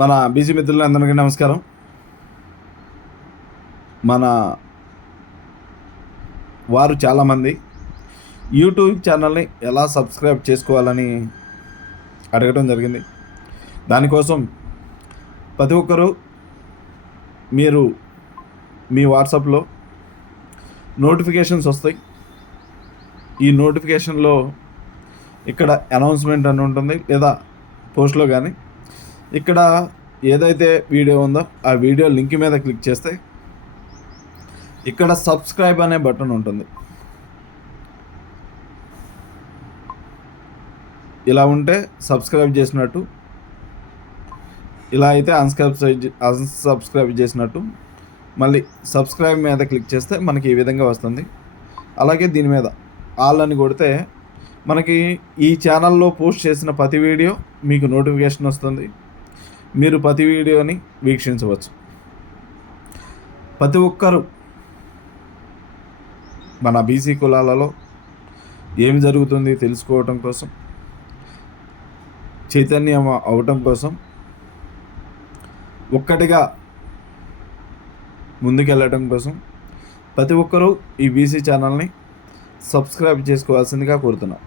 మన బీసీ మిత్రులందరికీ నమస్కారం. మన వారు చాలామంది యూట్యూబ్ ఛానల్ని ఎలా సబ్స్క్రైబ్ చేసుకోవాలని అడగడం జరిగింది. దానికోసం ప్రతి ఒక్కరూ మీరు మీ వాట్సాప్లో నోటిఫికేషన్స్ వస్తాయి. ఈ నోటిఫికేషన్లో ఇక్కడ అనౌన్స్మెంట్ అని ఉంటుంది, లేదా పోస్ట్లో కానీ ఇక్కడ ఏదైతే వీడియో ఉందో ఆ వీడియో లింక్ మీద క్లిక్ చేస్తే ఇక్కడ సబ్స్క్రైబ్ అనే బటన్ ఉంటుంది. ఇలా ఉంటే సబ్స్క్రైబ్ చేసినట్టు, ఇలా అయితే అన్సబ్స్క్రైబ్ చేసినట్టు. మళ్ళీ సబ్స్క్రైబ్ మీద క్లిక్ చేస్తే మనకి ఈ విధంగా వస్తుంది. అలాగే దీని మీద ఆల్ అని కొడితే మనకి ఈ ఛానల్లో పోస్ట్ చేసిన ప్రతి వీడియో మీకు నోటిఫికేషన్ వస్తుంది. మీరు ప్రతి వీడియోని వీక్షించవచ్చు. ప్రతి ఒక్కరూ మన బీసీ కులాలలో ఏమి జరుగుతుంది తెలుసుకోవటం కోసం, చైతన్యం అవటం కోసం, ఒక్కటిగా ముందుకెళ్ళటం కోసం ప్రతి ఒక్కరూ ఈ బీసీ ఛానల్ని సబ్స్క్రైబ్ చేసుకోవాల్సిందిగా కోరుతున్నాం.